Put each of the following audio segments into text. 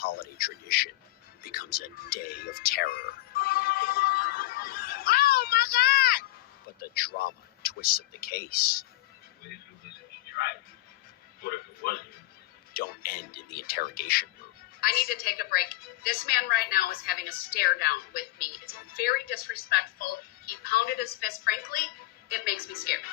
holiday tradition becomes a day of terror. Oh my God! But the drama and twists of the case don't end in the interrogation room. I need to take a break. This man right now is having a stare down with me. It's very disrespectful. He pounded his fist. Frankly, it makes me scared.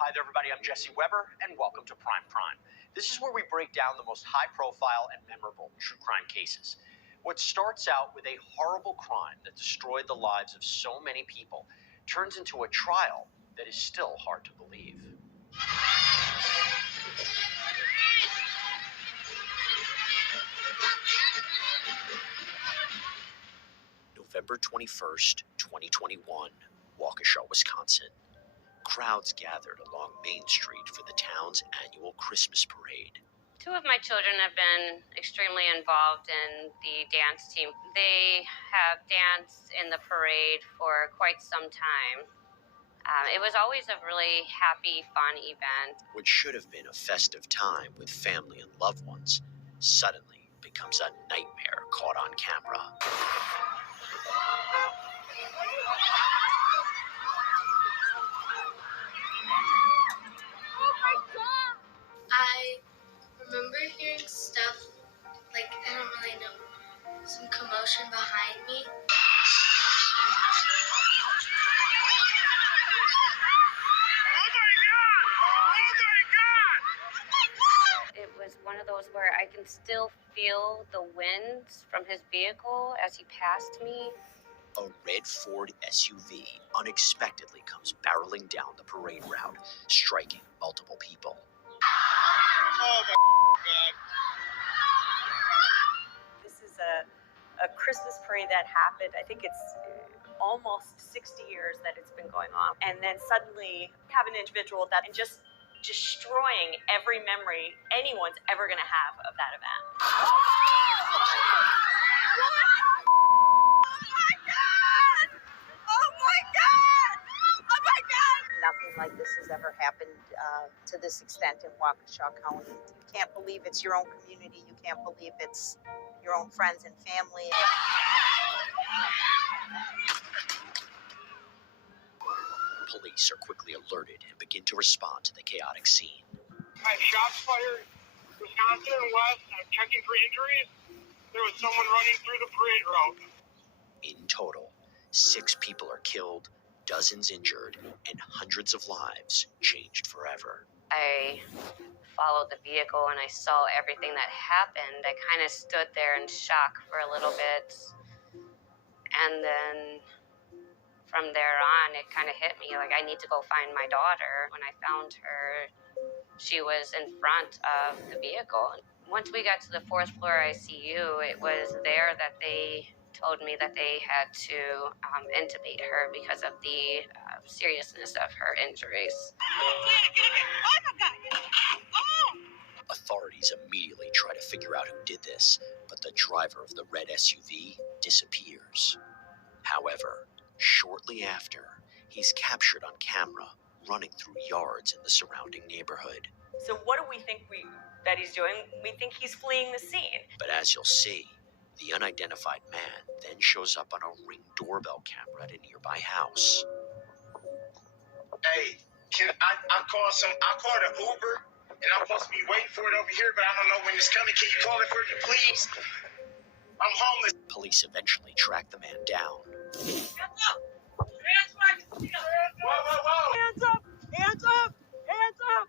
Hi there, everybody. I'm Jesse Weber, and welcome to Prime Crime. This is where we break down the most high-profile and memorable true crime cases. What starts out with a horrible crime that destroyed the lives of so many people turns into a trial that is still hard to believe. November 21st, 2021, Waukesha, Wisconsin. Crowds gathered along Main Street for the town's annual Christmas parade. Two of my children have been extremely involved in the dance team. They have danced in the parade for quite some time. It was always a really happy, fun event. What should have been a festive time with family and loved ones suddenly becomes a nightmare caught on camera. I remember hearing stuff, like, I don't really know, some commotion behind me. It was one of those where I can still feel the winds from his vehicle as he passed me. A red Ford SUV unexpectedly comes barreling down the parade route, striking multiple people. Oh my God. This is a Christmas parade that happened. I think it's almost 60 years that it's been going on. And then suddenly have an individual that and just destroying every memory anyone's ever going to have of that event. Nothing like this has ever happened to this extent in Waukesha County. You can't believe it's your own community. You can't believe it's your own friends and family. Police are quickly alerted and begin to respond to the chaotic scene. I had shots fired, Wisconsin and West. I'm checking for injuries. There was someone running through the parade route. In total, 6 people are killed, dozens injured, and hundreds of lives changed forever. I followed the vehicle and I saw everything that happened. I kind of stood there in shock for a little bit. And then from there on, it kind of hit me like I need to go find my daughter. When I found her, she was in front of the vehicle. Once we got to the 4th floor ICU, it was there that they told me that they had to intubate her because of the seriousness of her injuries. Authorities immediately try to figure out who did this, but the driver of the red SUV disappears. However, shortly after, he's captured on camera running through yards in the surrounding neighborhood. So what do we think that he's doing? We think he's fleeing the scene. But as you'll see, the unidentified man then shows up on a Ring doorbell camera at a nearby house. Hey, I called an Uber, and I'm supposed to be waiting for it over here, but I don't know when it's coming. Can you call it for me, please? I'm homeless. Police eventually track the man down. Hands up! Whoa! Hands up! Hands up! Hands up!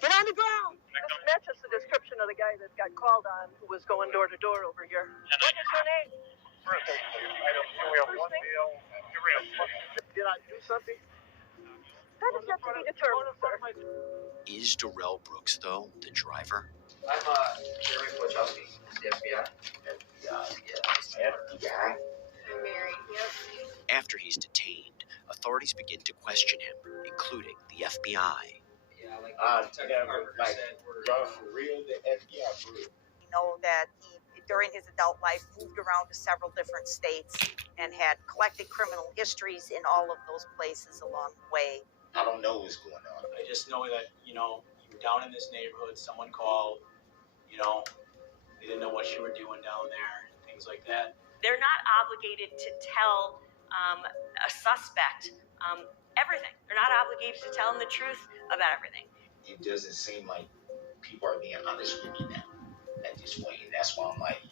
Get on the ground! This matches the description of the guy that got called on who was going door to door over here. What is your name? Did I do something? That is yet to be determined, sir. Is Darrell Brooks, though, the driver? I'm Jerry Wachowski, the FBI. FBI? I'm Mary. Yep. After he's detained, authorities begin to question him, including the FBI. Yeah, like We know that he during his adult life, moved around to several different states and had collected criminal histories in all of those places along the way. I don't know what's going on. I just know that, you were down in this neighborhood, someone called, they didn't know what you were doing down there, things like that. They're not obligated to tell a suspect everything. They're not obligated to tell them the truth about everything. It doesn't seem like people are being honest with me now at this point. And that's why I'm like,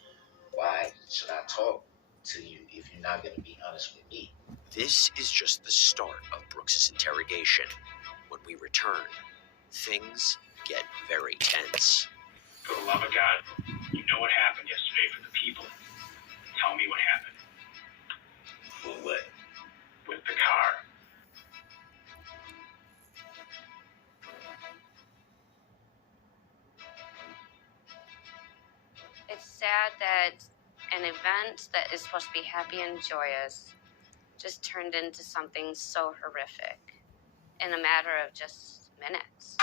why should I talk to you if you're not going to be honest with me? This is just the start of Brooks's interrogation. When we return, things get very tense. For the love of God, you know what happened yesterday for the people. Tell me what happened. With what? With the car. It's sad that an event that is supposed to be happy and joyous just turned into something so horrific in a matter of just minutes.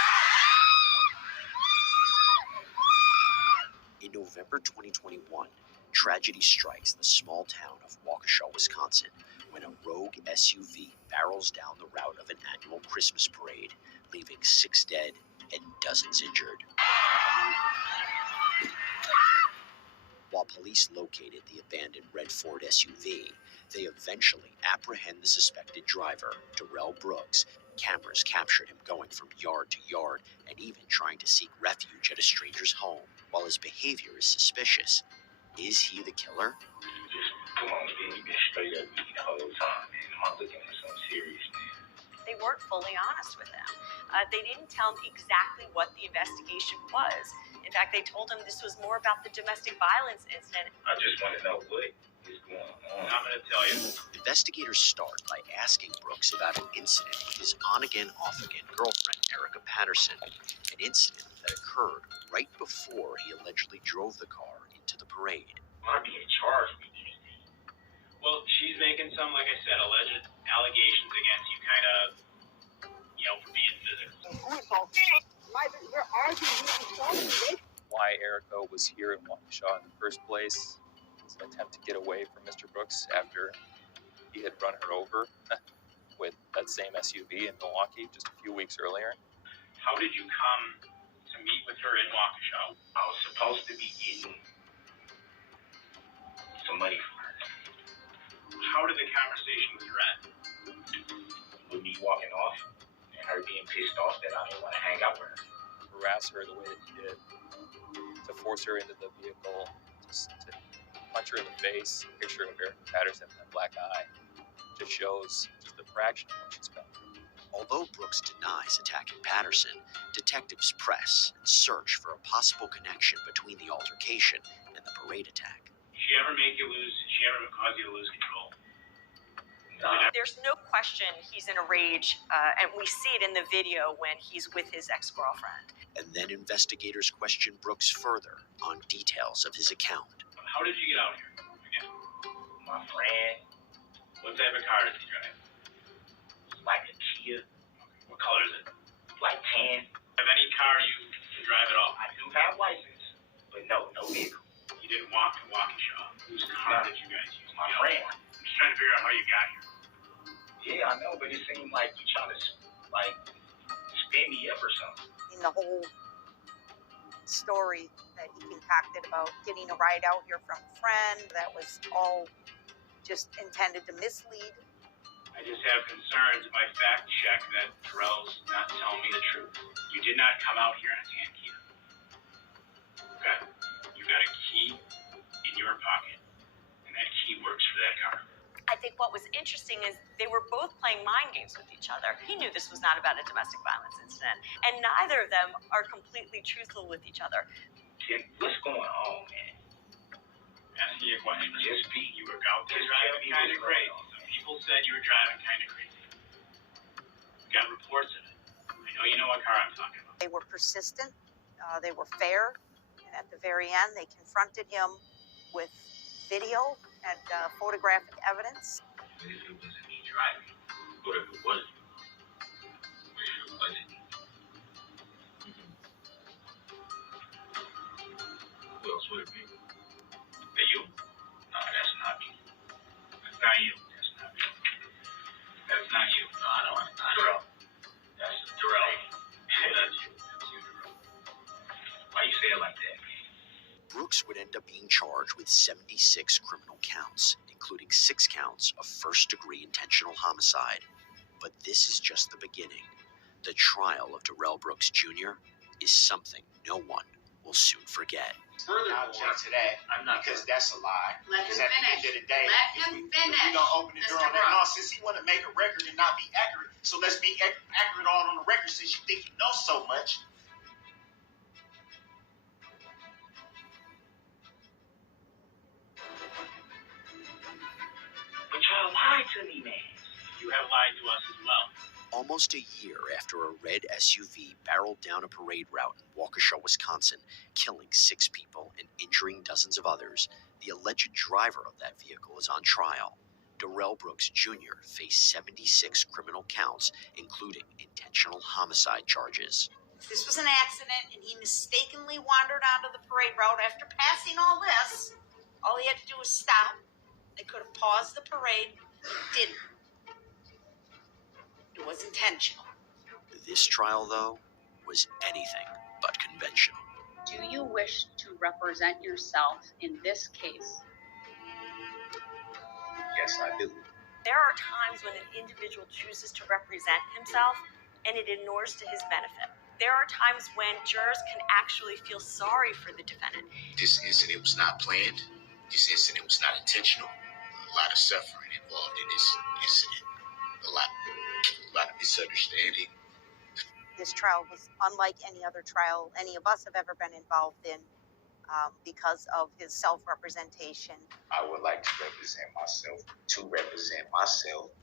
In November 2021, tragedy strikes the small town of Waukesha, Wisconsin, when a rogue SUV barrels down the route of an annual Christmas parade, leaving 6 dead and dozens injured. While police located the abandoned red Ford SUV, they eventually apprehend the suspected driver, Darrell Brooks. Cameras captured him going from yard to yard and even trying to seek refuge at a stranger's home. While his behavior is suspicious, is he the killer? Just come on, man. You've been straight up with me the whole time, man. I'm looking at something serious, man. They weren't fully honest with him. They didn't tell him exactly what the investigation was. In fact, they told him this was more about the domestic violence incident. I just want to know what is going on. I'm going to tell you. Investigators start by asking Brooks about an incident with his on-again, off-again girlfriend, Erica Patterson, an incident that occurred right before he allegedly drove the car into the parade. I'm being charged with this. Well, she's making some, like I said, alleged allegations against you, kind of, for being physical. Why Erica was here in Waukesha in the first place was an attempt to get away from Mr. Brooks after he had run her over with that same SUV in Milwaukee just a few weeks earlier. How did you come to meet with her in Waukesha? I was supposed to be getting some money from her. How did the conversation with her end? With me walking off and her being pissed off that I didn't want to hang out with her. Harass her the way that he did, to force her into the vehicle, just to punch her in the face. A picture of Erica Patterson and that black eye just shows just a fraction of what she's been through. Although Brooks denies attacking Patterson, detectives press and search for a possible connection between the altercation and the parade attack. Did she ever make you lose? Did she ever cause you to lose control? There's no question he's in a rage, and we see it in the video when he's with his ex-girlfriend. And then investigators question Brooks further on details of his account. How did you get out here again? My friend, What type of car does he drive? like a Kia, What color is it? like tan. Have any car you can drive at all? I do have license, but no vehicle. You didn't walk to Waukesha. Whose car did you guys use? My friend. I'm just trying to figure out how you got here. Yeah, I know, but it seemed like you trying to spin me up or something. In the whole story that he concocted about getting a ride out here from a friend, that was all just intended to mislead. I just have concerns if I fact check that Darrell's not telling me the truth. You did not come out here in a tan Kia. Okay. You got a key in your pocket, and that key works for that car. I think what was interesting is they were both playing mind games with each other. He knew this was not about a domestic violence incident, and neither of them are completely truthful with each other. Tim, what's going on, man? Asking you a question. Just be. You were out there driving kind of crazy. Some people said you were driving kind of crazy. You got reports of it. I know you know what car I'm talking about. They were persistent, they were fair, and at the very end, they confronted him with video and photographic evidence. What if it wasn't me driving? What if it was you? What if it wasn't me? Who else would it be? there like that. Brooks would end up being charged with 76 criminal counts, including 6 counts of first-degree intentional homicide. But this is just the beginning. The trial of Darrell Brooks Jr. is something no one will soon forget. I'll object to that. I'm not because that's a lie. Let him Because at the end finish. of the day, Let if him we finish, gonna open the door Mr. on that. No, Brooks. since he want to make a record and not be accurate, so let's be accurate all on the record. Since you think you know so much. But y'all lied to me, man. You have lied to us as well. Almost a year after a red SUV barreled down a parade route in Waukesha, Wisconsin, killing 6 people and injuring dozens of others, the alleged driver of that vehicle is on trial. Darrell Brooks Jr. faced 76 criminal counts, including intentional homicide charges. If this was an accident and he mistakenly wandered onto the parade route after passing all this, all he had to do was stop. They could have paused the parade, didn't. It was intentional. This trial, though, was anything but conventional. Do you wish to represent yourself in this case? Yes, I do. There are times when an individual chooses to represent himself and it inures to his benefit. There are times when jurors can actually feel sorry for the defendant. This incident was not planned. This incident was not intentional. A lot of suffering involved in this incident. A lot of misunderstanding. This trial was unlike any other trial any of us have ever been involved in because of his self-representation. I would like to represent myself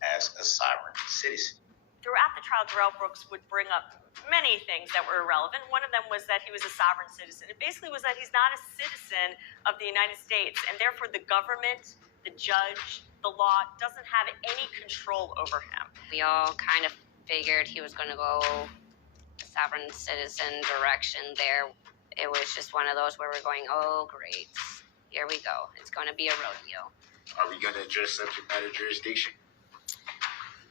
as a sovereign citizen. Throughout the trial, Darrell Brooks would bring up many things that were irrelevant. One of them was that he was a sovereign citizen. It basically was that he's not a citizen of the United States, and therefore the government, the judge, the law doesn't have any control over him. We all kind of figured he was going to go the sovereign citizen direction there. It was just one of those where we're going, oh, great. Here we go. It's going to be a rodeo. Are we going to address subject matter jurisdiction?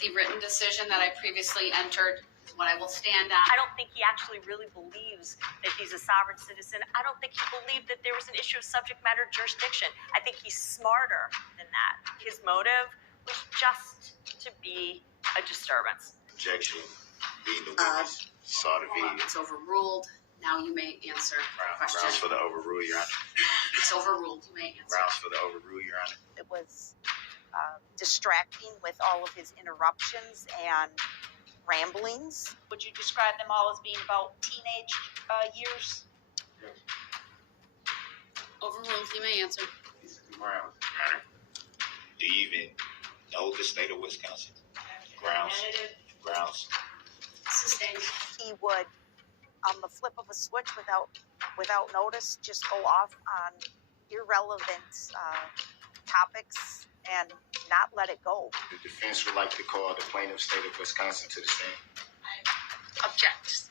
The written decision that I previously entered is what I will stand on. I don't think he actually really believes that he's a sovereign citizen. I don't think he believed that there was an issue of subject matter jurisdiction. I think he's smarter than that. His motive was just to be a disturbance. Objection. Being the witness. Saw the video. It's overruled. Now you may answer the question. Grounds for the overrule, Your Honor. It's overruled. You may answer. Grounds for the overrule, Your Honor. It was distracting with all of his interruptions and ramblings. Would you describe them all as being about teenage years? Overruled. You may answer. Grounds, Your Honor. Do you even know the state of Wisconsin? Grounds. Grounds. Sustained. He would, on the flip of a switch without notice, just go off on irrelevant topics and not let it go. The defense would like to call the plaintiff state of Wisconsin to the stand. Object.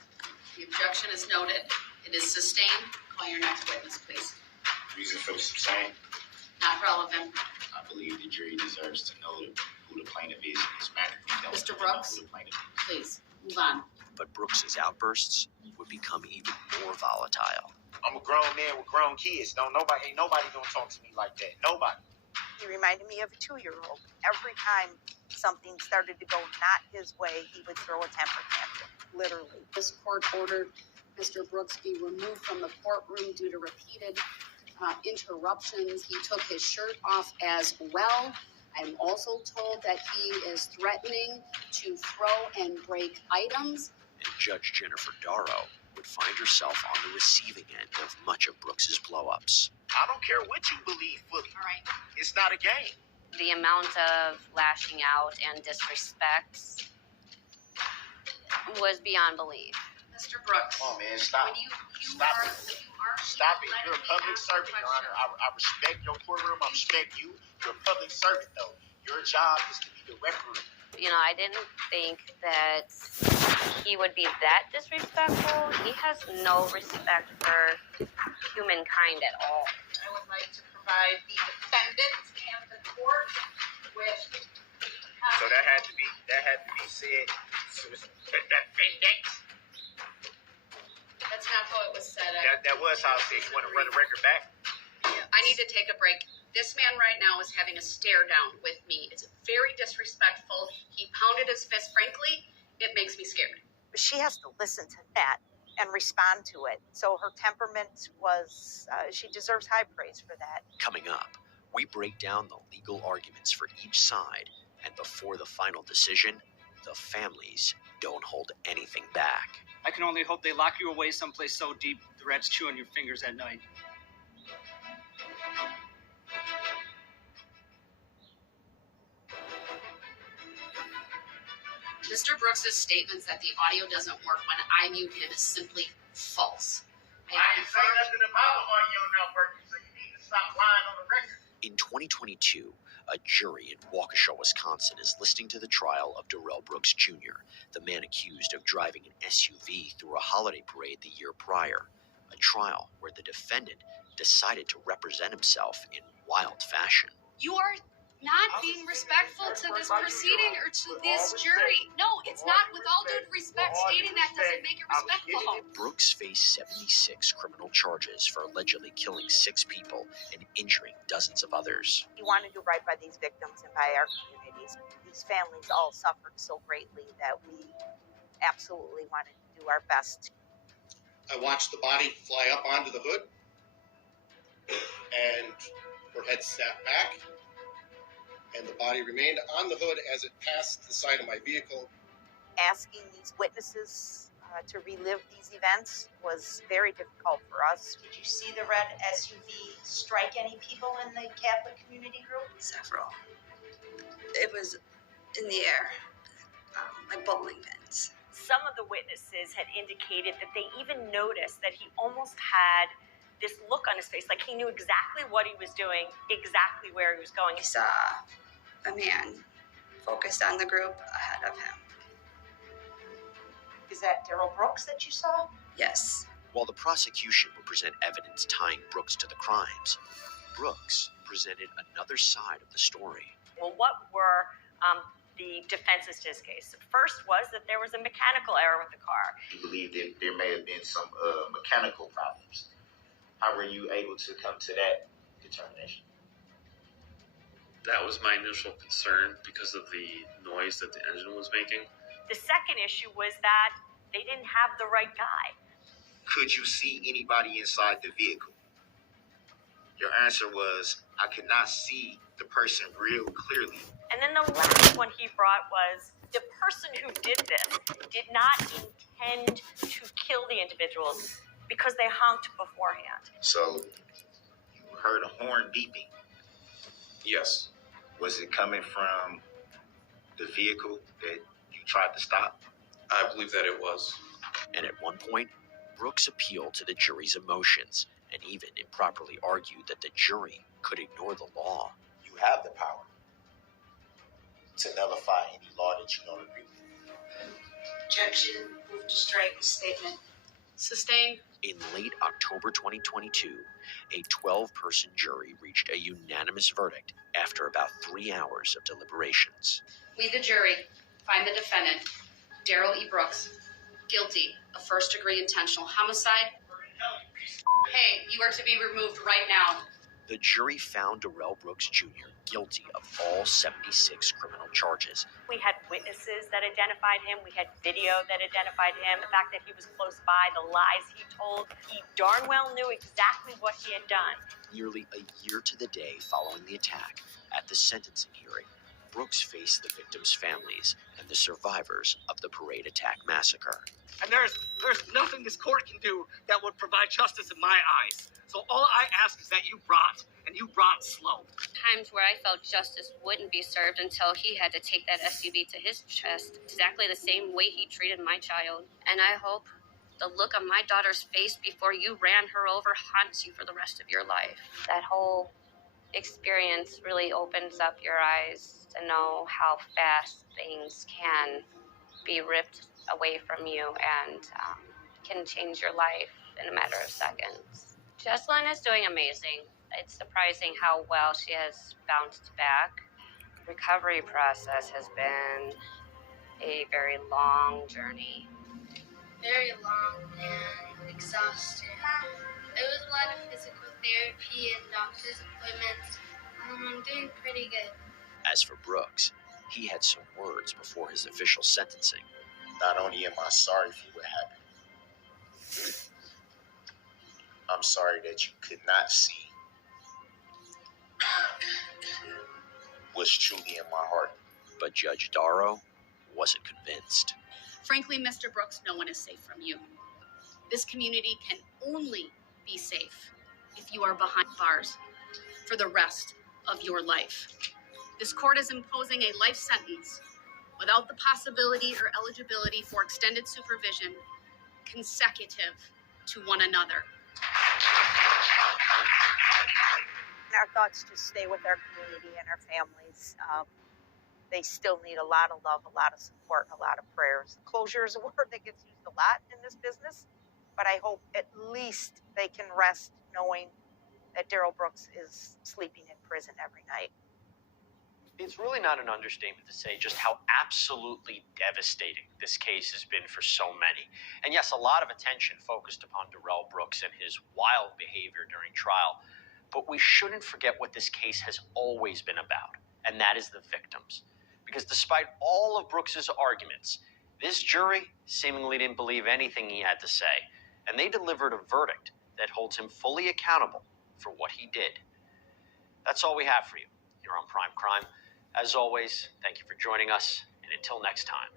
The objection is noted. It is sustained. Call your next witness, please. Reason for the sustain? Not relevant. I believe the jury deserves to know who the plaintiff is in this matter. Mr. Brooks, please move on. But Brooks's outbursts would become even more volatile. I'm a grown man with grown kids. Ain't nobody gonna talk to me like that. Nobody. He reminded me of a 2-year-old. Every time something started to go not his way, he would throw a temper tantrum, literally. This court ordered Mr. Brooks be removed from the courtroom due to repeated interruptions. He took his shirt off as well. I'm also told that he is threatening to throw and break items. And Judge Jennifer Darrow would find herself on the receiving end of much of Brooks's blow-ups. I don't care what you believe fully. All right. It's not a game. The amount of lashing out and disrespect was beyond belief. Mr. Brooks. Come on, man. Stop. Stop it. Stop it. You're a public servant, Your Honor. I respect your courtroom. I respect you. You're a public servant, though. Your job is to be the referee. You know, I didn't think that he would be that disrespectful. He has no respect for humankind at all. I would like to provide the defendant and the court with. So that had to be said. So the defendant. That's That's not how it was said. That was how I said. You want to run the record back? I need to take a break. This man right now is having a stare down with me. It's very disrespectful. He pounded his fist. Frankly, it makes me scared. She has to listen to that and respond to it. So her temperament was, she deserves high praise for that. Coming up, we break down the legal arguments for each side, and before the final decision, the families don't hold anything back. I can only hope they lock you away someplace so deep the rats chew on your fingers at night. Mr. Brooks' statements that the audio doesn't work when I mute him is simply false. I didn't say nothing about the audio not working, so you need to stop lying on the record. In 2022, a jury in Waukesha, Wisconsin is listening to the trial of Darrell Brooks Jr., the man accused of driving an SUV through a holiday parade the year prior. A trial where the defendant decided to represent himself in wild fashion. You are not being respectful to this proceeding or to this jury. No, it's not. With all due respect, stating that doesn't make it respectful. Brooks faced 76 criminal charges for allegedly killing 6 people and injuring dozens of others. We want to do right by these victims and by our communities. These families all suffered so greatly that we absolutely wanted to do our best. I watched the body fly up onto the hood, and her head snapped back, and the body remained on the hood as it passed the side of my vehicle. Asking these witnesses to relive these events was very difficult for us. Did you see the red SUV strike any people in the Catholic community group? Several. It was in the air, like bowling pins. Some of the witnesses had indicated that they even noticed that he almost had this look on his face, like he knew exactly what he was doing, exactly where he was going. I saw a man focused on the group ahead of him. Is that Darrell Brooks that you saw? Yes. While the prosecution would present evidence tying Brooks to the crimes, Brooks presented another side of the story. Well, what were the defenses to his case? First was that there was a mechanical error with the car. You believe that there may have been some mechanical problems. How were you able to come to that determination? That was my initial concern because of the noise that the engine was making. The second issue was that they didn't have the right guy. Could you see anybody inside the vehicle? Your answer was, I could not see the person real clearly. And then the last one he brought was the person who did this did not intend to kill the individuals because they honked beforehand. So you heard a horn beeping? Yes. Was it coming from the vehicle that you tried to stop? I believe that it was. And at one point, Brooks appealed to the jury's emotions and even improperly argued that the jury could ignore the law. You have the power to nullify any law that you don't agree with. Objection. Move to strike the statement. Sustain. In late October 2022, a 12-person jury reached a unanimous verdict after about 3 hours of deliberations. We, the jury, find the defendant, Darrell E. Brooks, guilty of first-degree intentional homicide. Hey, you are to be removed right now. The jury found Darrell Brooks Jr. guilty of all 76 criminal charges. We had witnesses that identified him. We had video that identified him. The fact that he was close by, the lies he told. He darn well knew exactly what he had done. Nearly a year to the day following the attack, at the sentencing hearing, Brooks faced the victims' families and the survivors of the parade attack massacre. And there's nothing this court can do that would provide justice in my eyes. So all I ask is that you rot, and you rot slow. Times where I felt justice wouldn't be served until he had to take that SUV to his chest, exactly the same way he treated my child. And I hope the look on my daughter's face before you ran her over haunts you for the rest of your life. That whole experience really opens up your eyes to know how fast things can be ripped away from you and can change your life in a matter of seconds. Jesselyn is doing amazing. It's surprising how well she has bounced back. The recovery process has been a very long journey. Very long, and exhausted. It was a lot of physical therapy and doctor's appointments. I'm doing pretty good. As for Brooks, he had some words before his official sentencing. Not only am I sorry for what happened, I'm sorry that you could not see what's truly in my heart. But Judge Darrow wasn't convinced. Frankly, Mr. Brooks, no one is safe from you. This community can only be safe if you are behind bars for the rest of your life. This court is imposing a life sentence without the possibility or eligibility for extended supervision consecutive to one another. Our thoughts just stay with our community and our families. They still need a lot of love, a lot of support, and a lot of prayers. Closure is a word that gets used a lot in this business, but I hope at least they can rest knowing that Darrell Brooks is sleeping in prison every night. It's really not an understatement to say just how absolutely devastating this case has been for so many. And yes, a lot of attention focused upon Darrell Brooks and his wild behavior during trial. But we shouldn't forget what this case has always been about, and that is the victims. Because despite all of Brooks's arguments, this jury seemingly didn't believe anything he had to say, and they delivered a verdict that holds him fully accountable for what he did. That's all we have for you here on Prime Crime. As always, thank you for joining us, and until next time.